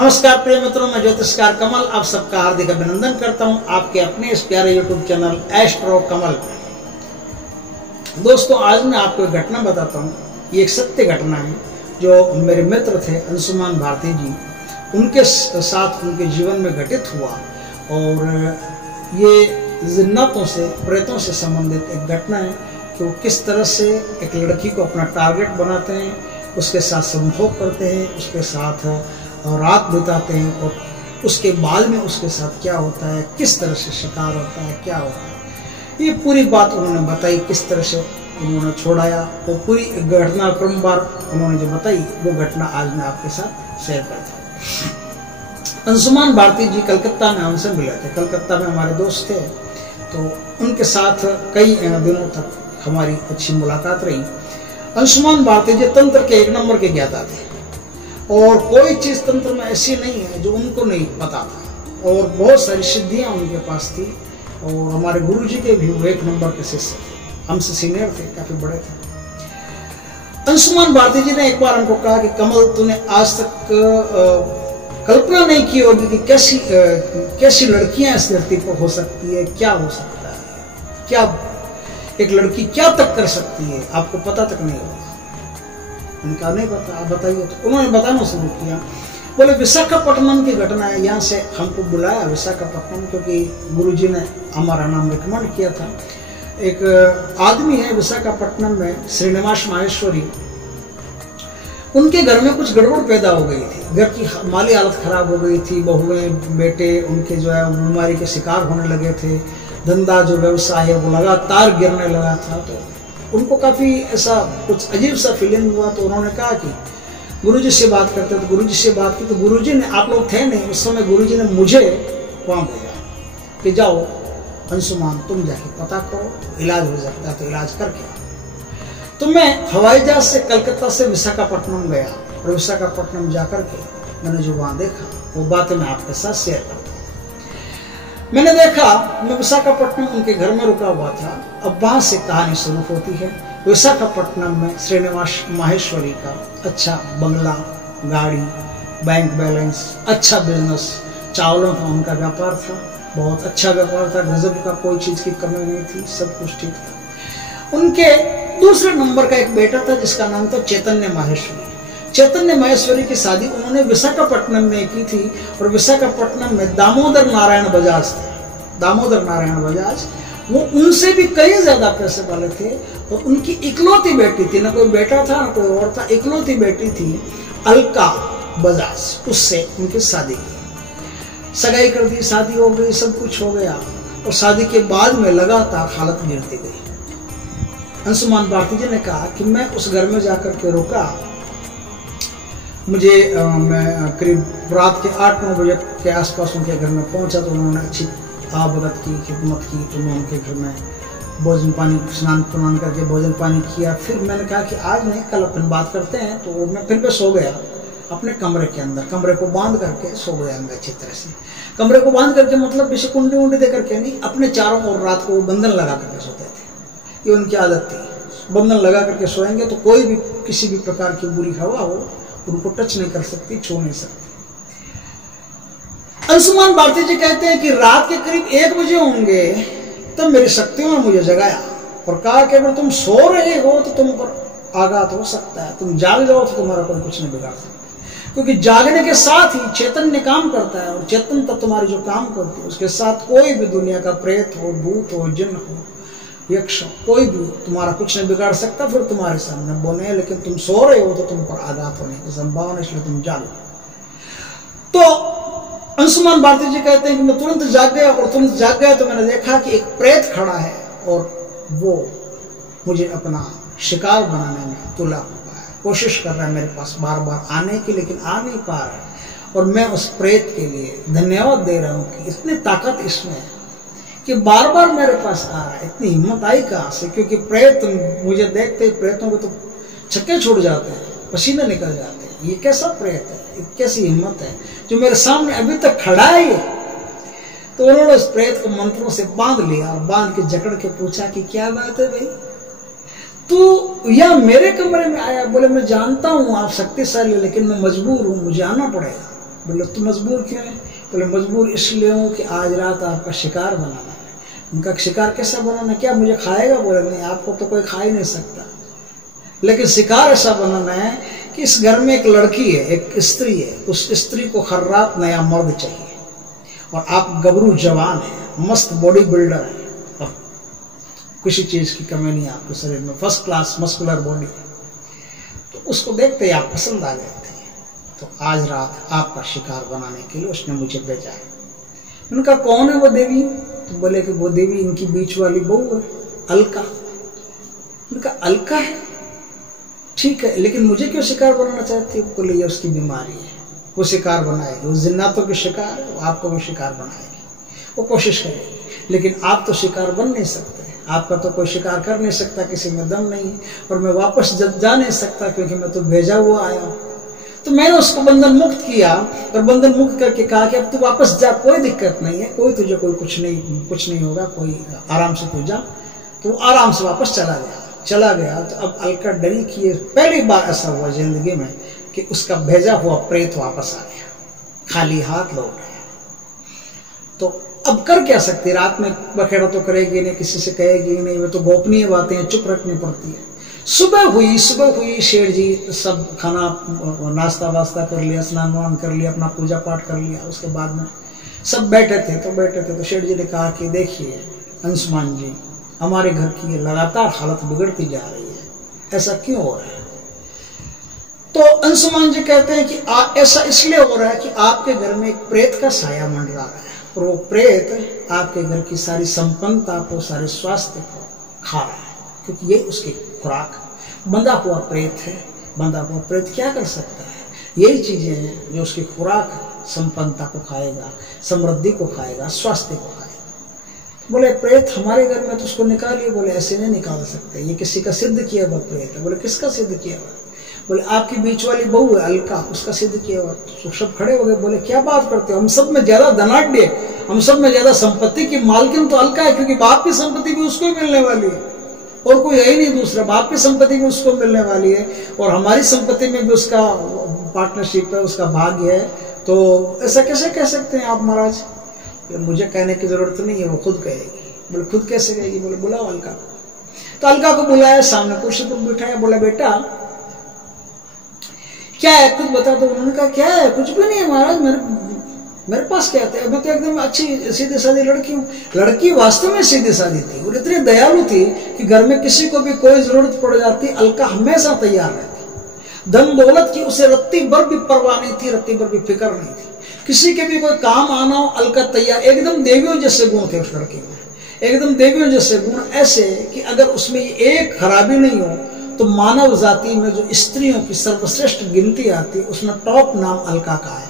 नमस्कार प्रिय मित्रों, मैं ज्योतिषकार कमल आप सबका हार्दिक अभिनंदन करता हूं आपके अपने इस प्यारे यूट्यूब चैनल एस्ट्रो कमल पे। दोस्तों, आज मैं आपको एक घटना बताता हूं। ये एक सत्य घटना है जो मेरे मित्र थे अंशुमान भारती जी, उनके साथ उनके जीवन में घटित हुआ। और ये जिन्नातों से, प्रेतों से संबंधित एक घटना है कि वो किस तरह से एक लड़की को अपना टारगेट बनाते हैं, उसके साथ संभोग करते हैं, उसके साथ रात बिताते हैं और उसके बाद में उसके साथ क्या होता है, किस तरह से शिकार होता है, क्या होता है, ये पूरी बात उन्होंने बताई। किस तरह से उन्होंने छोड़ाया, वो पूरी घटना क्रमवार उन्होंने जो बताई, वो घटना आज मैं आपके साथ शेयर करता हूँ। अंशुमान भारती जी कलकत्ता में हमसे मिले थे। कलकत्ता में हमारे दोस्त थे, तो उनके साथ कई दिनों तक हमारी अच्छी मुलाकात रही। अंशुमान भारती जी तंत्र के एक नंबर के ज्ञाता थे और कोई चीज तंत्र में ऐसी नहीं है जो उनको नहीं पता था, और बहुत सारी सिद्धियां उनके पास थी। और हमारे गुरुजी के भी वो एक नंबर के शिष्य थे, हमसे सीनियर थे, काफी बड़े थे। अंशुमान भारती जी ने एक बार हमको कहा कि कमल, तूने आज तक कल्पना नहीं की होगी कि कैसी लड़कियां इस धरती पर हो सकती है, क्या हो सकता है, क्या एक लड़की क्या तक कर सकती है, आपको पता तक नहीं होगा। उनका नहीं पता, आप बताइए। तो उन्होंने बताना शुरू किया। बोले विशाखापट्टनम की घटना है, यहाँ से हमको बुलाया विशाखापट्टनम, क्योंकि गुरुजी ने हमारा नाम रिकमेंड किया था। एक आदमी है विशाखापट्टनम में, श्रीनिवास माहेश्वरी, उनके घर में कुछ गड़बड़ पैदा हो गई थी। घर की माली हालत खराब हो गई थी, बहुएं बेटे उनके जो है बीमारी के शिकार होने लगे थे, धंधा जो व्यवसाय है वो लगातार गिरने लगा था। तो उनको काफ़ी ऐसा कुछ अजीब सा फीलिंग हुआ। तो उन्होंने कहा कि गुरुजी से बात करते, तो गुरुजी से बात की। तो गुरुजी ने, आप लोग थे नहीं उस समय, गुरुजी ने मुझे वहाँ भेजा कि जाओ अंशुमान, तुम जाके पता करो, इलाज हो सकता है तो इलाज करके आओ। तो मैं हवाई जहाज से कलकत्ता से विशाखापट्टनम गया और विशाखापट्टनम जाकर के मैंने जो वहाँ देखा वो बातें मैं आपके साथ शेयर करता हूँ। मैंने देखा, मैं विशाखापट्टनम उनके घर में रुका हुआ था। अब वहां से कहानी शुरू होती है। विशाखापट्टनम में श्रीनिवास माहेश्वरी का अच्छा बंगला, गाड़ी, बैंक बैलेंस, अच्छा बिजनेस, चावलों का उनका व्यापार था, बहुत अच्छा व्यापार था, गजब का, कोई चीज की कमी नहीं थी, सब कुछ ठीक था। उनके दूसरे नंबर का एक बेटा था जिसका नाम था चैतन्य माहेश्वरी। चैतन्य माहेश्वरी की शादी उन्होंने विशाखापट्टनम में की थी। और विशाखापट्टनम में दामोदर नारायण बजाज थे, दामोदर नारायण बजाज, वो उनसे भी कई ज्यादा पैसे वाले थे। और उनकी इकलौती बेटी थी, ना कोई बेटा था ना कोई और था, इकलौती बेटी थी अलका बजाज, उससे उनकी शादी की, सगाई कर दी, शादी हो गई, सब कुछ हो गया। और शादी के बाद में लगातार हालत गिरती गई। अंशुमान भारती जी ने कहा कि मैं उस घर में जाकर के रुका। मैं करीब रात के 8-9 बजे के आसपास उनके घर में पहुंचा। तो उन्होंने अच्छी आभगत की, खिदमत की। तो मैं उनके घर में भोजन पानी, स्नान प्रणान करके भोजन पानी किया। फिर मैंने कहा कि आज नहीं, कल अपन बात करते हैं। तो मैं फिर पे सो गया अपने कमरे के अंदर, कमरे को बांध करके सो गया मैं अच्छी तरह से। कमरे को बांध करके मतलब जैसे कुंडी उंडी दे करके नहीं, अपने चारों ओर रात को बंधन लगा करके सोते थे। ये उनकी आदत थी, बंधन लगा करके सोएंगे तो कोई भी किसी भी प्रकार की बुरी हवा हो उनको टच नहीं कर सकती, छू नहीं सकती। अंशुमान भारती जी कहते हैं कि रात के करीब 1 बजे होंगे तो मेरी शक्तियों ने मुझे जगाया और कहा कि अगर तुम सो रहे हो तो तुम पर आघात हो सकता है, तुम जाग जाओ तो तुम्हारा कोई कुछ नहीं बिगाड़ सकता। क्योंकि जागने के साथ ही चैतन्य काम करता है, और चेतन तक तुम्हारी जो काम करती है उसके साथ कोई भी दुनिया का प्रेत हो, भूत हो, जिन्न हो, यक्ष, कोई भी तुम्हारा कुछ नहीं बिगाड़ सकता। फिर तुम्हारे सामने बोने, लेकिन तुम सो रहे हो तो तुम पर आघात होने की संभावना, इसलिए तुम जागो। तो अंशुमान भारती जी कहते हैं कि मैं तुरंत जाग गया, और तुरंत जाग गया तो मैंने देखा कि एक प्रेत खड़ा है और वो मुझे अपना शिकार बनाने में तुला हुआ है, कोशिश कर रहा है मेरे पास बार बार आने की, लेकिन आ नहीं पा रहा है। और मैं उस प्रेत के लिए धन्यवाद दे रहा हूँ कि इतनी ताकत इसमें है कि बार बार मेरे पास आ रहा है। इतनी हिम्मत आई कहाँ से? क्योंकि प्रेत मुझे देखते ही प्रेतों को तो छक्के छूट जाते हैं, पसीने निकल जाते हैं। ये कैसा प्रेत है, कैसी हिम्मत है जो मेरे सामने अभी तक खड़ा है ये? तो उन्होंने उस प्रेत को मंत्रों से बांध लिया और बांध के जकड़ के पूछा कि क्या बात है भाई, तू या मेरे कमरे में आया? बोले मैं जानता हूं आप शक्तिशाली, लेकिन मैं मजबूर हूं, मुझे आना पड़ेगा। बोले तो मजबूर क्यों है? बोले मजबूर इसलिए हूँ कि आज रात आपका शिकार बनाना है। उनका शिकार कैसा बनाना? क्या मुझे खाएगा? बोले नहीं, आपको तो कोई खा ही नहीं सकता, लेकिन शिकार ऐसा बनाना है कि इस घर में एक लड़की है, एक स्त्री है, उस स्त्री को हर रात नया मर्द चाहिए, और आप गबरू जवान है, मस्त बॉडी बिल्डर है, और किसी चीज की कमी नहीं है आपके शरीर में, फर्स्ट क्लास मस्कुलर बॉडी है। तो उसको देखते ही आप पसंद आ गए थे, तो आज रात आपका शिकार बनाने के लिए उसने मुझे भेजा है। उनका कौन है वो देवी? तो बोले कि वो देवी इनकी बीच वाली बहू है, अलका। उनका अलका है, ठीक है, लेकिन मुझे क्यों शिकार बनाना चाहती है? बोले ये उसकी बीमारी है, वो शिकार बनाएगी, वो जिन्नातों के शिकार है, वो आपको भी शिकार बनाएगी, वो कोशिश करेगी, लेकिन आप तो शिकार बन नहीं सकते, आपका तो कोई शिकार कर नहीं सकता, किसी में दम नहीं है, और मैं वापस जा नहीं सकता क्योंकि मैं तो भेजा हुआ आया हूँ। तो मैंने उसको बंधन मुक्त किया, और बंधन मुक्त करके कहा कि अब तू वापस जा, कोई दिक्कत नहीं है, कोई तुझे कोई कुछ नहीं होगा, कोई आराम से तू जा। तो आराम से वापस चला गया। तो अब अलका डरी कि पहली बार ऐसा हुआ जिंदगी में कि उसका भेजा हुआ प्रेत वापस आ गया, खाली हाथ लौट आया। तो अब कर क्या सकती? रात में बखेड़ा तो करेगी नहीं, किसी से कहेगी नहीं, वो तो गोपनीय बातें हैं, चुप रखनी पड़ती है। सुबह हुई शेठ जी सब खाना नाश्ता वास्ता कर लिया, स्नान वान कर लिया, अपना पूजा पाठ कर लिया। उसके बाद में सब बैठे थे तो शेठ जी ने कहा कि देखिए अंशुमान जी, हमारे घर की लगातार हालत बिगड़ती जा रही है, ऐसा क्यों हो रहा है? तो अंशुमान जी कहते हैं कि ऐसा इसलिए हो रहा है कि आपके घर में एक प्रेत का साया मंडरा रहा है, और वो प्रेत आपके घर की सारी संपन्नता को, सारे स्वास्थ्य को खा रहा है, क्योंकि ये उसकी खुराक बंधा हुआ प्रेत है। बंधा हुआ प्रेत क्या कर सकता है? यही चीजें हैं जो उसकी खुराक संपन्नता को खाएगा, समृद्धि को खाएगा, स्वास्थ्य को खाएगा। बोले प्रेत हमारे घर में तो उसको निकालिए। बोले ऐसे नहीं निकाल सकते, ये किसी का सिद्ध किया हुआ प्रेत है। बोले किसका सिद्ध किया हुआ? बोले आपकी बीच वाली बहू है अलका, उसका सिद्ध किया हुआ। तो सब खड़े हो गए, बोले क्या बात करते हो, हम सब में ज्यादा धनाढ्य, हम सब में ज्यादा संपत्ति की मालकिन तो अलका है, क्योंकि बाप की संपत्ति भी उसको ही मिलने वाली है, और कोई है ही नहीं दूसरा। बाप की संपत्ति भी उसको मिलने वाली है, और हमारी संपत्ति में भी उसका पार्टनरशिप है, उसका भाग्य है। तो ऐसा कैसे कह सकते हैं आप महाराज? मुझे कहने की जरूरत नहीं है, वो खुद कहेगी। बोले खुद कैसे कहेगी? बोले बुलाओ अलका को। तो अलका को बुलाया, सामने कुर्सी पर बिठाया, बोला बेटा क्या है कुछ बता दो। उन्होंने कहा क्या है? कुछ भी नहीं है महाराज, मेरे पास क्या था, मैं तो एकदम अच्छी सीधी सादी लड़की हूँ। लड़की वास्तव में सीधी सादी थी और इतनी दयालु थी कि घर में किसी को भी कोई जरूरत पड़ जाती अलका हमेशा तैयार रहती। धन दौलत की उसे रत्ती भर भी परवाह नहीं थी, रत्ती भर भी फिक्र नहीं थी। किसी के भी कोई काम आना हो अलका तैयार। एकदम देवियों जैसे गुण थे उस लड़की में, एकदम देवियों जैसे गुण, ऐसे कि अगर उसमें एक खराबी नहीं हो तो मानव जाति में जो स्त्रियों की सर्वश्रेष्ठ गिनती आती उसमें टॉप नाम अलका का है।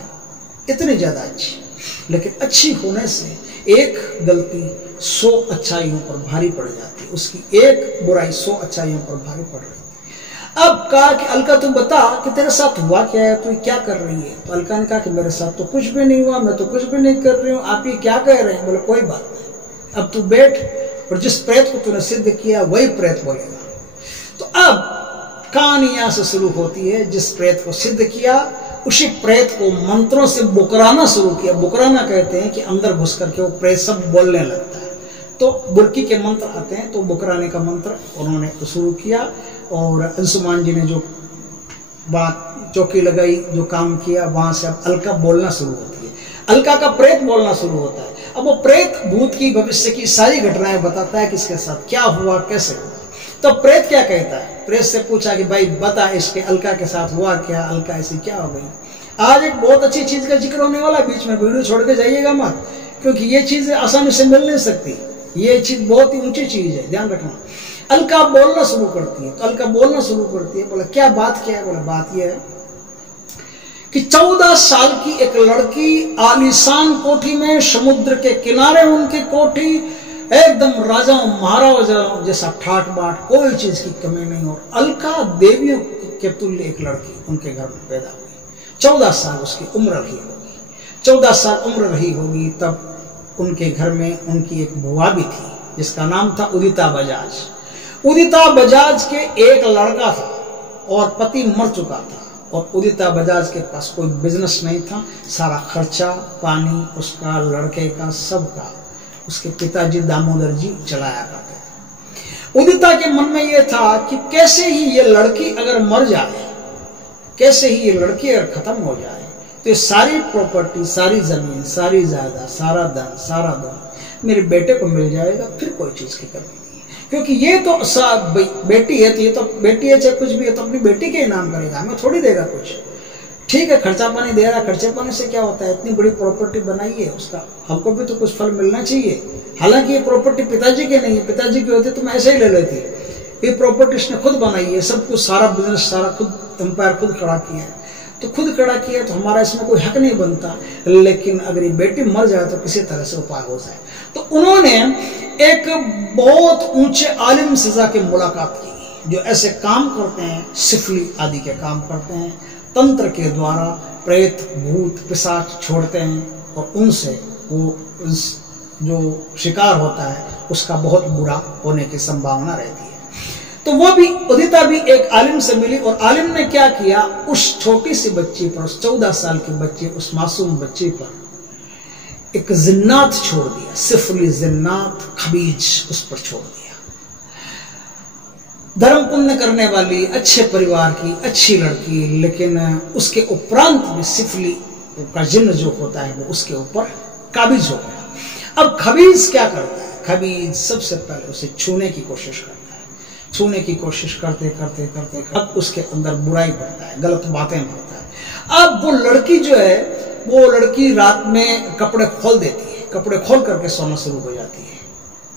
इतनी ज्यादा अच्छी, लेकिन अच्छी होने से एक गलती 100 अच्छाइयों पर भारी पड़ जाती, उसकी एक बुराई 100 अच्छाइयों पर भारी पड़ रही। अब कहा कि अलका तू बता कि तेरे साथ हुआ क्या है, तू क्या कर रही है? तो अलका ने कहा कि मेरे साथ तो कुछ भी नहीं हुआ, मैं तो कुछ भी नहीं कर रही हूँ, आप ये क्या कह रहे हैं? बोले कोई बात नहीं, अब तू बैठ और जिस प्रेत को तूने सिद्ध किया वही प्रेत बोलेगा। तो अब कहानी यहां से शुरू होती है। जिस प्रेत को सिद्ध किया उसी प्रेत को मंत्रों से बुकराना शुरू किया। बुकराना कहते हैं कि अंदर घुस करके वो प्रेत सब बोलने लगता है। तो बुरकी के मंत्र आते हैं, तो बुकराने का मंत्र उन्होंने तो शुरू किया। और अंशुमान जी ने जो बात चौकी लगाई, जो काम किया, वहां से अब अलका बोलना शुरू होती है। अलका का प्रेत बोलना शुरू होता है। अब वो प्रेत भूत की भविष्य की सारी घटनाएं बताता है, किसके साथ क्या हुआ, कैसे हुआ। तो प्रेत क्या कहता है? प्रेत से पूछा कि भाई बता इसके अलका के साथ हुआ क्या, अलका ऐसी क्या हो गई। आज एक बहुत अच्छी चीज का जिक्र होने वाला, बीच में वीडियो छोड़ के जाइएगा मत, क्योंकि ये चीज आसानी से मिल नहीं सकती। ये चीज बहुत ही ऊंची चीज है, ध्यान रखना। अलका बोलना शुरू करती है। तो अलका बोलना शुरू करती है। बोला क्या बात क्या है? बोला बात यह है कि 14 साल की एक लड़की आलीशान कोठी में, समुद्र के किनारे उनकी कोठी, एकदम राजाओं महाराजाओं जैसा ठाट बाट, कोई चीज की कमी नहीं। और अलका देवियों के तुल्य एक लड़की उनके घर में पैदा हुई। 14 साल उसकी उम्र रही होगी। 14 साल उम्र रही होगी तब उनके घर में उनकी एक बुआ भी थी, जिसका नाम था उदिता बजाज। उदिता बजाज के एक लड़का था और पति मर चुका था। और उदिता बजाज के पास कोई बिजनेस नहीं था। सारा खर्चा पानी उसका, लड़के का, सबका उसके पिताजी दामोदर जी चलाया करते थे। उदिता के मन में यह था कि कैसे ही ये लड़की अगर मर जाए, कैसे ही ये लड़की अगर खत्म हो जाए तो ये सारी प्रॉपर्टी, सारी जमीन, सारी जायदाद, सारा धन, सारा धन मेरे बेटे को मिल जाएगा, फिर कोई चीज की कमी नहीं। क्योंकि ये तो बेटी है, तो ये तो बेटी है, चाहे कुछ भी है तो अपनी बेटी के ही नाम करेगा, हमें थोड़ी देगा कुछ। ठीक है, खर्चा पानी दे रहा, खर्चे पानी से क्या होता है, इतनी बड़ी प्रॉपर्टी बनाई है उसका, हमको भी तो कुछ फल मिलना चाहिए। हालांकि ये प्रॉपर्टी पिताजी की नहीं है, पिताजी की होती तो मैं ऐसे ही ले लेती। ये प्रॉपर्टी उसने खुद बनाई है, सब कुछ, सारा बिजनेस, सारा खुद एम्पायर खुद खड़ा किया है, तो खुद खड़ा किया तो हमारा इसमें कोई हक नहीं बनता। लेकिन अगर ये बेटी मर जाए तो किसी तरह से उपाय हो जाए। तो उन्होंने एक बहुत ऊंचे आलिम से जाके मुलाकात की, जो ऐसे काम करते हैं, सिफली आदि के काम करते हैं, तंत्र के द्वारा प्रेत भूत पिशाच छोड़ते हैं और उनसे वो जो शिकार होता है उसका बहुत बुरा होने की संभावना रहती है। तो वो भी, उदिता भी एक आलिम से मिली और आलिम ने क्या किया, उस छोटी सी बच्ची पर, उस 14 साल की बच्ची, उस मासूम बच्ची पर एक जिन्नात छोड़ दिया, सिफली जिन्नात खबीज उस पर छोड़ दिया। धर्म पुण्य करने वाली, अच्छे परिवार की, अच्छी लड़की, लेकिन उसके उपरांत भी सिफली का जिन्न जो होता है वो उसके ऊपर काबिज हो गया। अब खबीज क्या करता है, खबीज सबसे पहले उसे छूने की कोशिश करता है। छूने की कोशिश करते करते करते अब उसके अंदर बुराई बढ़ता है, गलत बातें बढ़ता है। अब वो लड़की जो है, वो लड़की रात में कपड़े खोल देती है, कपड़े खोल करके सोना शुरू हो जाती है।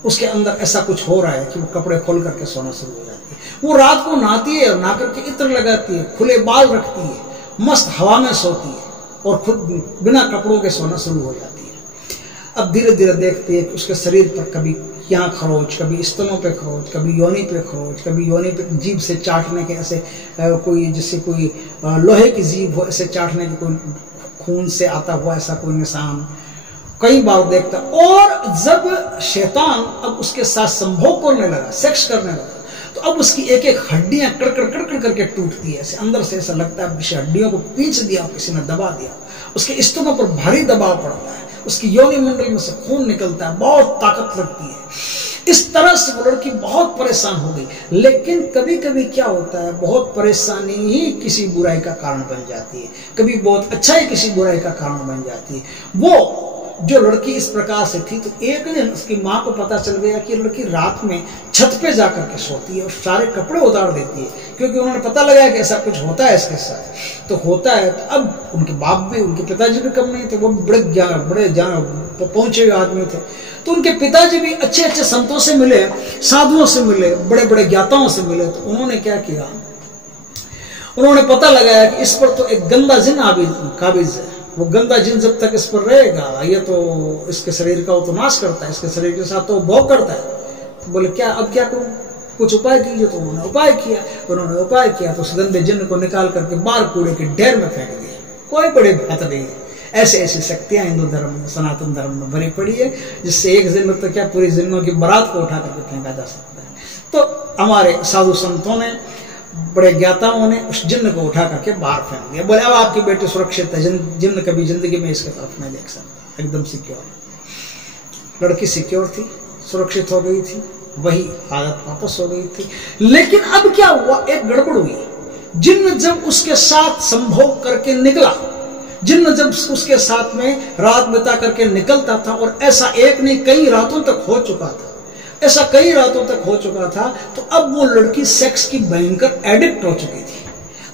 उसके अंदर ऐसा कुछ हो रहा है कि वो कपड़े खोल करके सोना शुरू हो जाती है। वो रात को नहाती है और नहा करके इत्र लगाती है, खुले बाल रखती है, मस्त हवा में सोती है और खुद बिना कपड़ों के सोना शुरू हो जाती है। अब धीरे धीरे देखती है कि उसके शरीर पर कभी यहाँ खरोच, कभी स्तनों पे खरोच, कभी योनि पे खरोच, कभी योनि पे जीभ से चाटने के ऐसे कोई, जैसे कोई लोहे की जीभ हो, ऐसे चाटने के, कोई खून से आता हुआ ऐसा कोई निशान कई बार देखता। और जब शैतान अब उसके साथ संभोग करने लगा, सेक्स करने लगा, तो अब उसकी एक एक हड्डियां कड़कड़ कड़कड़ करके टूटती है, ऐसे अंदर से ऐसा लगता है किसी हड्डियों को पींच दिया, किसी ने दबा दिया। उसके स्तनों पर भारी दबाव पड़ता है, उसकी योनि मंडल में से खून निकलता है, बहुत ताकत लगती है। इस तरह से वो लड़की बहुत परेशान हो गई। लेकिन कभी कभी क्या होता है, बहुत परेशानी ही किसी बुराई का कारण बन जाती है, कभी बहुत अच्छा ही किसी बुराई का कारण बन जाती है। वो जो लड़की इस प्रकार से थी, तो एक दिन उसकी माँ को पता चल गया कि लड़की रात में छत पे जाकर के सोती है और सारे कपड़े उतार देती है, क्योंकि उन्होंने पता लगाया कि ऐसा कुछ होता है इसके साथ। तो होता है, तो अब उनके बाप भी, उनके पिताजी भी कम नहीं थे, वो बड़े ज्ञान पहुंचे हुए आदमी थे। तो उनके पिताजी भी अच्छे अच्छे संतों से मिले, साधुओं से मिले, बड़े बड़े ज्ञाताओं से मिले। तो उन्होंने क्या किया, उन्होंने पता लगाया कि इस पर तो एक गंदा जिन्न काबिज है। वो गंदा जिन जब तक इस पर रहेगा, ये तो इसके शरीर का वो तो नाश करता है, इसके शरीर के साथ तो भोग करता है। तो बोले क्या, अब क्या करूं, कुछ उपाय कीजिए। तो उन्होंने उपाय किया। उन्होंने उपाय किया तो उस गंदे जिन्न को निकाल करके बाहर कूड़े के ढेर में फेंक दिया। कोई बड़ी बात नहीं है, ऐसे ऐसी शक्तियां हिंदू धर्म में, सनातन धर्म में भरी पड़ी है, जिससे एक जिन्न तो क्या, पूरी जिन्नों की बारात को उठा करके फेंका जा सकता है। तो हमारे साधु संतों ने, बड़े ज्ञाताओं ने उस जिन्न को उठा करके बाहर फेंक दिया। बोले अब आपकी बेटी सुरक्षित है, जिन्न कभी जिंदगी में इसके तरफ नहीं देख सकता, एकदम सिक्योर। लड़की सिक्योर थी, सुरक्षित हो गई थी, वही आदत वापस हो गई थी। लेकिन अब क्या हुआ, एक गड़बड़ हुई। जिन्न जब उसके साथ संभोग करके निकला, जिन्न जब उसके साथ में रात बिता करके निकलता था, और ऐसा एक नहीं कई रातों तक हो चुका था, ऐसा कई रातों तक हो चुका था, तो अब वो लड़की सेक्स की भयंकर एडिक्ट हो चुकी थी।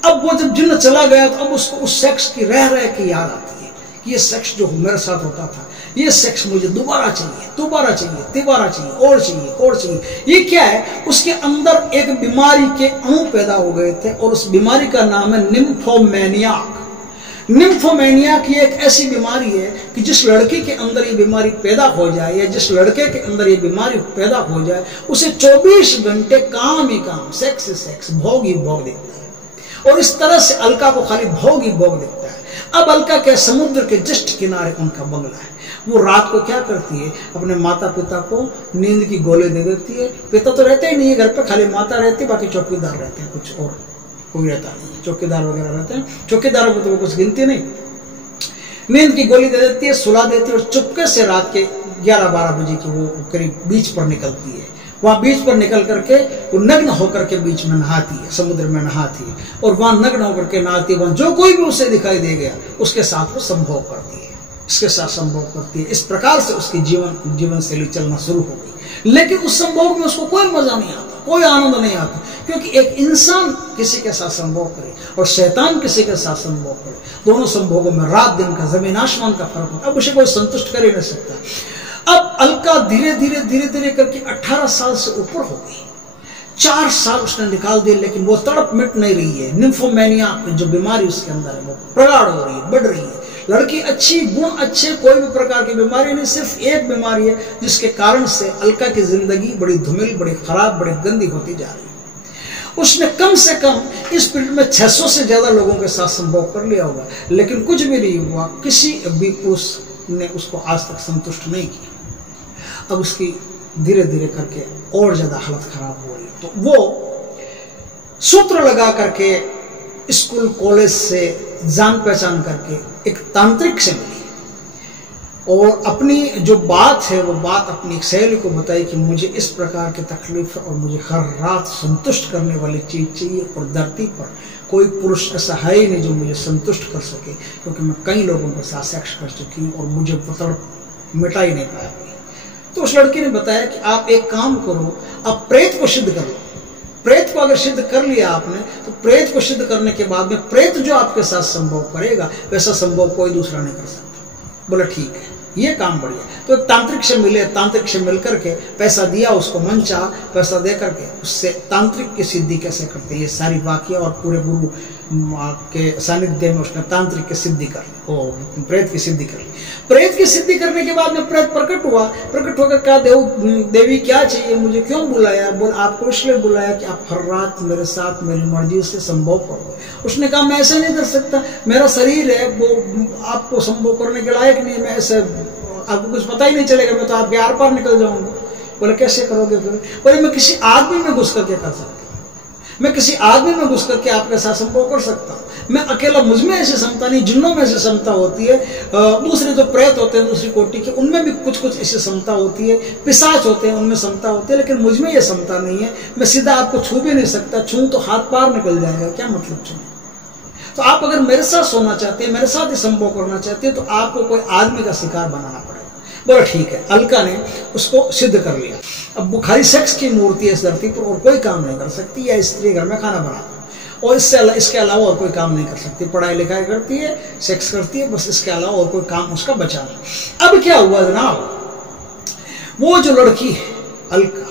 अब वो जब जिन्न चला गया तो अब उसको उस सेक्स की रह के याद आती है कि ये सेक्स जो मेरे साथ होता था, ये सेक्स मुझे दोबारा चाहिए, दोबारा चाहिए, तिबारा चाहिए, और चाहिए, और चाहिए। ये क्या है, उसके अंदर एक बीमारी के अणु पैदा हो गए थे, और उस बीमारी का नाम है निम्फोमेनिया। निम्फोमेनिया की एक ऐसी बीमारी है कि जिस लड़की के अंदर ये बीमारी पैदा हो जाए, या जिस लड़के के अंदर ये बीमारी पैदा हो जाए, उसे 24 घंटे काम ही काम, सेक्स ही सेक्स, भोग ही भोग दिखता है। और इस तरह से अलका को खाली भोग ही भोग दिखता है। अब अलका के समुद्र के जस्ट किनारे उनका बंगला है। वो रात को क्या करती है, अपने माता पिता को नींद की गोली दे देती है। पिता तो रहते ही नहीं है घर पे, खाली माता रहती है, बाकी चौकीदार रहते हैं कुछ और। कोई रहता नहीं, चौकीदार वगैरह रहते हैं, चौकीदारों को तो वो कुछ गिनती नहीं। नींद की गोली दे देती है, सुला देती है और चुपके से रात के 11-12 बजे की वो करीब बीच पर निकलती है। वहां बीच पर निकल करके वो नग्न होकर के बीच में नहाती है, समुद्र में नहाती है और वहां नग्न होकर के नहाती है। वहां जो कोई भी उसे दिखाई दे गया उसके साथ वो संभोग करती है, इसके साथ संभोग करती है। इस प्रकार से उसकी जीवन शैली चलना शुरू हो गई। लेकिन उस संभोग में उसको कोई मजा नहीं आता, कोई आनंद नहीं आता, क्योंकि एक इंसान किसी के साथ संभोग करे और शैतान किसी के साथ संभोग करे, दोनों संभोगों में रात दिन का, जमीन आसमान का फर्क है। अब उसे कोई संतुष्ट कर ही नहीं सकता। अब अलका धीरे धीरे करके 18 साल से ऊपर हो गई। 4 साल उसने निकाल दिए, लेकिन वो तड़प मिट नहीं रही है। निम्फोमेनिया जो बीमारी उसके अंदर है वो प्रगाढ़ हो रही है, बढ़ रही है। लड़की अच्छी, गुण अच्छे, कोई भी प्रकार की बीमारी नहीं, सिर्फ एक बीमारी है जिसके कारण से अलका की जिंदगी बड़ी धूमिल, बड़ी खराब, बड़ी गंदी होती जा रही है। उसने कम से कम इस पीरियड में 600 से ज्यादा लोगों के साथ संभोग कर लिया होगा, लेकिन कुछ भी नहीं हुआ। किसी भी पुरुष ने उसको आज तक संतुष्ट नहीं किया। अब उसकी धीरे धीरे करके और ज्यादा हालत खराब हो रही, तो वो सूत्र लगा करके स्कूल कॉलेज से जान पहचान करके एक तांत्रिक से मिली और अपनी जो बात है वो बात अपनी एक सहेली को बताई कि मुझे इस प्रकार की तकलीफ है और मुझे हर रात संतुष्ट करने वाली चीज चाहिए और धरती पर कोई पुरुष ऐसा है ही नहीं जो मुझे संतुष्ट कर सके, क्योंकि मैं कई लोगों के साथ सेक्स कर चुकी हूँ और मुझे तड़प मिटा ही नहीं पाया। तो उस लड़की ने बताया कि आप एक काम करो, आप प्रेत को सिद्ध कर लो। प्रेत को अगर सिद्ध कर लिया आपने, तो प्रेत को सिद्ध करने के बाद में प्रेत जो आपके साथ संभोग करेगा वैसा संभोग कोई दूसरा नहीं कर सकता। बोला ठीक है, ये काम बढ़िया। तो तांत्रिक से मिले, तांत्रिक से मिलकर के पैसा दिया उसको, मन चाह पैसा दे करके उससे तांत्रिक की सिद्धि कैसे करते हैं ये सारी वाक्य और पूरे गुरु के सानिध्य में उसने तांत्रिक की सिद्धि कर ली, वो प्रेत की सिद्धि कर ली। प्रेत की सिद्धि करने के बाद में प्रेत प्रकट हुआ। प्रकट होकर कहा, देवी क्या चाहिए, मुझे क्यों बुलाया? बोल आपको इसलिए बुलाया कि आप हर रात मेरे साथ मेरी मर्जी से संभोग करो। उसने कहा मैं ऐसे नहीं कर सकता, मेरा शरीर है वो आपको संभोग करने के लायक नहीं है, मैं ऐसे आपको कुछ पता ही नहीं चलेगा, मैं तो आपके आर पार निकल जाऊंगा। बोले कैसे करोगे फिर? बोले मैं किसी आदमी में घुस करके कर सकता हूँ, मैं किसी आदमी में घुस करके आपके साथ संभोग कर सकता हूँ। मैं अकेला, मुझ में ऐसी क्षमता नहीं, जिन्नों में ऐसी क्षमता होती है, दूसरे जो प्रेत होते हैं दूसरी कोटि के उनमें भी कुछ कुछ ऐसी क्षमता होती है, पिशाच होते हैं उनमें क्षमता होती है, लेकिन मुझ में ये क्षमता नहीं है। मैं सीधा आपको छू भी नहीं सकता, छू तो हाथ पार निकल जाएगा, क्या मतलब छू? तो आप अगर मेरे साथ सोना चाहते हैं, मेरे साथ ही संभोग करना चाहते हैं, तो आपको कोई आदमी का शिकार बनाना पड़ेगा। बोला ठीक है। अलका ने उसको सिद्ध कर लिया। अब बुखारी सेक्स की मूर्ति है इस धरती पर और कोई काम नहीं कर सकती, या स्त्री घर में खाना बनाती और इसके अलावा और कोई काम नहीं कर सकती। पढ़ाई लिखाई करती है, सेक्स करती है, बस इसके अलावा और कोई काम उसका बचा नहीं। अब क्या हुआ जनाब, वो जो लड़की है अलका,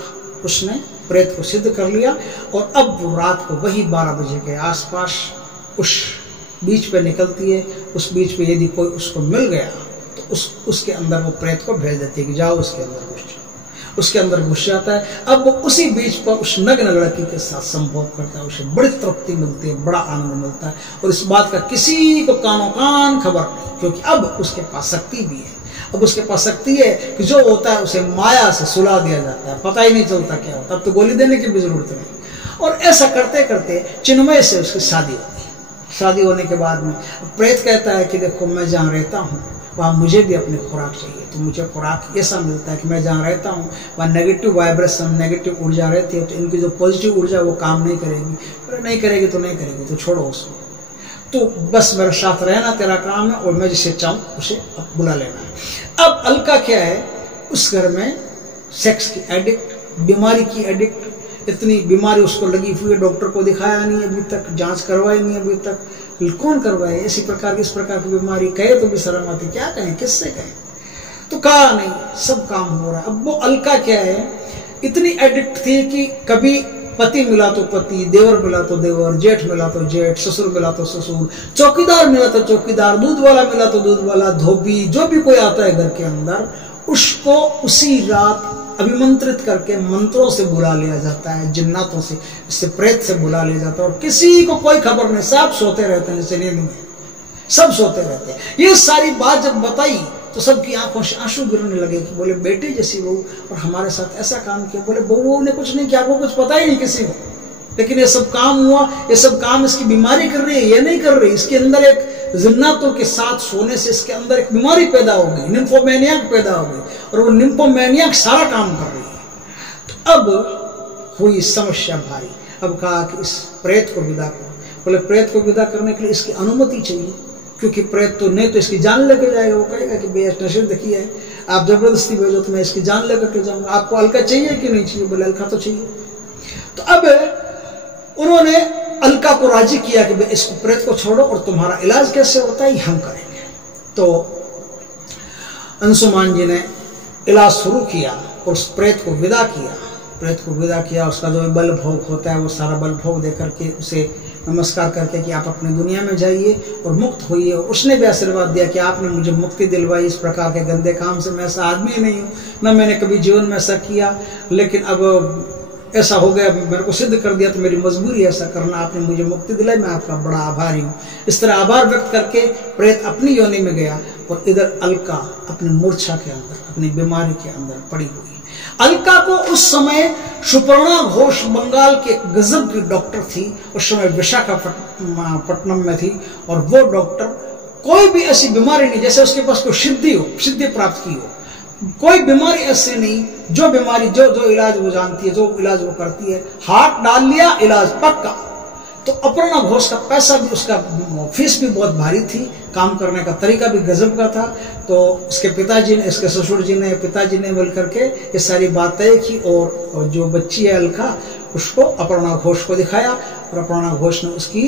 उसने प्रेत को सिद्ध कर लिया और अब वो रात को वही 12 बजे के आसपास उस बीच पे निकलती है। उस बीच पे यदि कोई उसको मिल गया तो उसके अंदर वो प्रेत को भेज देती है कि जाओ उसके अंदर घुस जाओ। उसके अंदर घुस जाता है। अब वो उसी बीच पर उस नग्न लड़की के साथ संभोग करता है, उसे बड़ी तृप्ति मिलती है, बड़ा आनंद मिलता है और इस बात का किसी को कानों कान खबर नहीं, क्योंकि अब उसके पास शक्ति भी है। अब उसके पास शक्ति है कि जो होता है उसे माया से सुला दिया जाता है, पता ही नहीं चलता क्या होता, अब तो गोली देने की भी जरूरत नहीं। और ऐसा करते करते चिन्मय से उसकी शादी होती है। शादी होने के बाद में प्रेत कहता है कि देखो मैं जहाँ रहता हूँ वहाँ मुझे भी अपनी खुराक चाहिए, तो मुझे खुराक ऐसा मिलता है कि मैं जहाँ रहता हूँ वहाँ नेगेटिव वाइब्रेशन, नेगेटिव ऊर्जा रहती है, तो इनकी जो पॉजिटिव ऊर्जा वो काम नहीं करेगी। अरे नहीं करेगी तो नहीं करेगी, तो छोड़ो उसको, तो बस मेरे साथ रहना तेरा काम है और मैं जिसे चाहूँ उसे अब बुला लेना है। अब अलका क्या है, उस घर में सेक्स की एडिक्ट, बीमारी की एडिक्ट, इतनी बीमारी उसको लगी हुई है, डॉक्टर को दिखाया नहीं अभी तक, जांच करवाई नहीं अभी तक, कौन करवाए इसी प्रकार की, इस प्रकार की बीमारी, कहे तो भी शर्म आती, क्या कहें, किससे कहें, तो कहा नहीं, सब काम हो रहा है। अब वो अलका क्या है, इतनी एडिक्ट थी कि कभी पति मिला तो पति, देवर मिला तो देवर, जेठ मिला तो जेठ, ससुर मिला तो ससुर, चौकीदार मिला तो चौकीदार, दूध वाला मिला तो दूध वाला, धोबी, जो भी कोई आता है घर के अंदर उसको उसी रात अभिमंत्रित करके मंत्रों से बुला लिया जाता है, जिन्नातों से, इससे प्रेत से बुला लिया जाता है और किसी को कोई खबर नहीं, सब सोते रहते हैं, जैसे नींद में सब सोते रहते हैं। ये सारी बात जब बताई तो सबकी आंखों से आंसू गिरने लगे कि बोले बेटी जैसी बहू और हमारे साथ ऐसा काम किया। बोले बहू ने कुछ नहीं किया, आपको कुछ पता ही नहीं किसी को, लेकिन ये सब काम हुआ, ये सब काम इसकी बीमारी कर रही है, ये नहीं कर रही। इसके अंदर एक जिन्नातों के साथ सोने से इसके अंदर एक बीमारी पैदा हो गई, निम्फोमैनियाक पैदा हो गई, और वो निम्फोमैनियाक सारा काम कर रही है। तो अब हुई समस्या भारी। अब कहा कि इस प्रेत को विदा करो। बोले प्रेत को विदा करने के लिए इसकी अनुमति चाहिए, क्योंकि प्रेत तो नहीं तो इसकी जान लेकर जाएगा। वो कहेगा कि भैया नशे देखी है, आप जबरदस्ती भेजो तो मैं इसकी जान लेकर के जाऊंगा। आपको अलका चाहिए कि नहीं चाहिए? बोले अलका तो चाहिए। तो अब उन्होंने अलका को राजी किया कि भाई इसको प्रेत को छोड़ो और तुम्हारा इलाज कैसे होता है हम करेंगे। तो अंशुमान जी ने इलाज शुरू किया और उस प्रेत को विदा किया। प्रेत को विदा किया, उसका जो बल भोग होता है वो सारा बल भोग दे करके उसे नमस्कार करके कि आप अपनी दुनिया में जाइए और मुक्त होइए। और उसने भी आशीर्वाद दिया कि आपने मुझे मुक्ति दिलवाई इस प्रकार के गंदे काम से। मैं ऐसा आदमी नहीं हूँ, ना मैंने कभी जीवन में ऐसा किया, लेकिन अब ऐसा हो गया, मेरे को सिद्ध कर दिया, तो मेरी मजबूरी है ऐसा करना। आपने मुझे मुक्ति दिलाई, मैं आपका बड़ा आभारी हूँ। इस तरह आभार व्यक्त करके प्रेत अपनी योनि में गया और इधर अलका अपनी मूर्छा के अंदर, अपनी बीमारी के अंदर पड़ी हुई। अलका को उस समय सुपर्णा घोष बंगाल के गजब की डॉक्टर थी, उस समय विशाखापट्टनम में थी, और वो डॉक्टर कोई भी ऐसी बीमारी नहीं, जैसे उसके पास कोई सिद्धि हो, सिद्धि प्राप्त की हो, कोई बीमारी ऐसे नहीं, जो बीमारी जो इलाज वो जानती है, जो इलाज वो करती है, हाथ डाल लिया इलाज पक्का। तो अपर्णा घोष का पैसा भी, उसका फीस भी बहुत भारी थी, काम करने का तरीका भी गजब का था। तो इसके पिताजी ने, इसके ससुर जी ने, पिताजी ने मिल करके ये सारी बात तय की, और जो बच्ची है अलका उसको अपर्णा घोष को दिखाया, और अपर्णा घोष ने उसकी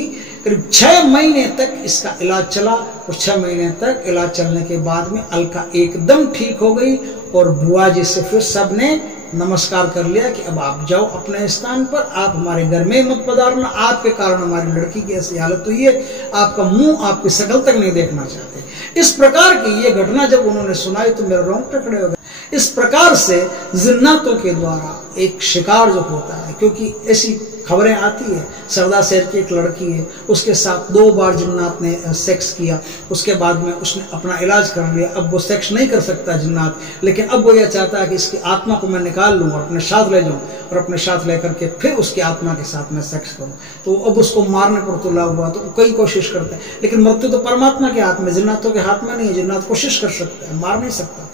करीब 6 महीने तक इसका इलाज चला। और 6 महीने तक इलाज चलने के बाद में अलका एकदम ठीक हो गई, और बुआ जी से फिर सबने नमस्कार कर लिया कि अब आप जाओ अपने स्थान पर, आप हमारे घर में मत पधारना, आपके कारण हमारी लड़की की ऐसी हालत हुई है, आपका मुंह, आपकी शकल तक नहीं देखना चाहते। इस प्रकार की ये घटना जब उन्होंने सुनाई तो मेरे रोंगटे खड़े हो गए। इस प्रकार से जिन्नातों के द्वारा एक शिकार जो होता है, क्योंकि ऐसी खबरें आती है, सरदार शहर की एक लड़की है, उसके साथ 2 बार जिन्नात ने सेक्स किया, उसके बाद में उसने अपना इलाज कर लिया। अब वो सेक्स नहीं कर सकता जिन्नात, लेकिन अब वो यह चाहता है कि इसकी आत्मा को मैं निकाल लूँ और अपने साथ ले जाऊँ, और अपने साथ लेकर के फिर उसकी आत्मा के साथ मैं सेक्स करूँ। तो अब उसको मारने पर तुला हुआ, तो कई कोशिश करते हैं, लेकिन मृत्यु तो परमात्मा के हाथ में, जिन्नातों के हाथ में नहीं है। जिन्नात कोशिश कर सकता है, मार नहीं सकता,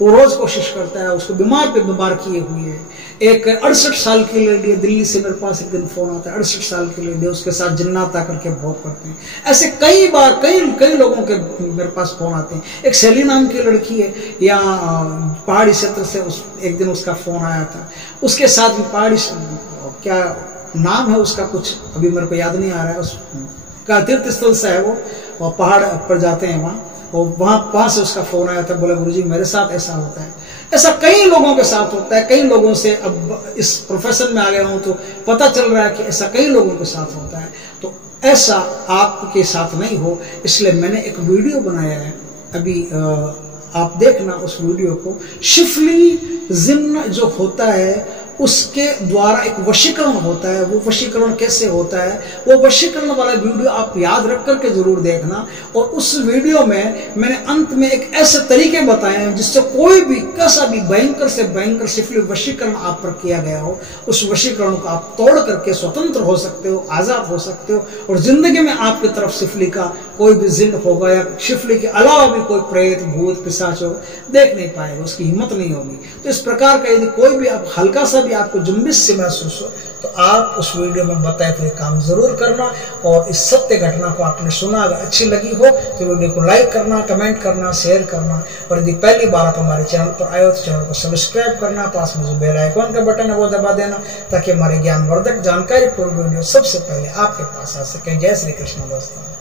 वो रोज कोशिश करता है। उसको बीमार पे बीमार किए हुए है। एक 68 साल की लेडी, दिल्ली से मेरे पास एक दिन फोन आता है, 68 साल की लेडी, उसके साथ जिन्नात आकर के भोग करते हैं। ऐसे कई बार कई लोगों के मेरे पास फोन आते हैं। एक शैली नाम की लड़की है, या पहाड़ी क्षेत्र से, एक दिन उसका फोन आया था, उसके साथ भी पहाड़ी, क्या नाम है उसका, कुछ अभी मेरे को याद नहीं आ रहा है, उसका तीर्थ स्थल से है वो पहाड़ पर जाते हैं वहाँ, और वहाँ से उसका फोन आया था, बोला गुरुजी मेरे साथ ऐसा होता है। ऐसा कई लोगों के साथ होता है, कई लोगों से, अब इस प्रोफेशन में आ गया हूँ तो पता चल रहा है कि ऐसा कई लोगों के साथ होता है। तो ऐसा आपके साथ नहीं हो, इसलिए मैंने एक वीडियो बनाया है, अभी आप देखना उस वीडियो को। शिफली जिन्न जो होता है उसके द्वारा एक वशीकरण होता है। वो वशीकरण कैसे होता है, वो वशीकरण वाला वीडियो आप याद रख करके जरूर देखना। और उस वीडियो में मैंने अंत में एक ऐसे तरीके बताए हैं जिससे कोई भी कैसा भी भयंकर से भयंकर शिफली वशीकरण आप पर किया गया हो, उस वशीकरण को आप तोड़ करके स्वतंत्र हो सकते हो, आजाद हो सकते हो, और जिंदगी में आपकी तरफ शिफली का कोई भी जिन्न होगा या शिफली के अलावा भी कोई प्रेत भूत पिशाच हो देख नहीं पाएगा, उसकी हिम्मत नहीं होगी। तो इस प्रकार का यदि कोई भी आप हल्का सा भी आपको जुम्बिश से महसूस हो तो आप उस वीडियो में बताए हुए काम जरूर करना। और इस सत्य घटना को आपने सुना, अगर अच्छी लगी हो तो वीडियो को लाइक करना, कमेंट करना, शेयर करना, और यदि पहली बार आप हमारे चैनल पर आए हो तो चैनल को सब्सक्राइब करना, पास में जो बेल आइकॉन का बटन है वो दबा देना, ताकि हमारे ज्ञानवर्धक जानकारी पूर्ण वीडियो सबसे पहले आपके पास आ सके। जय श्री कृष्ण दोस्तों।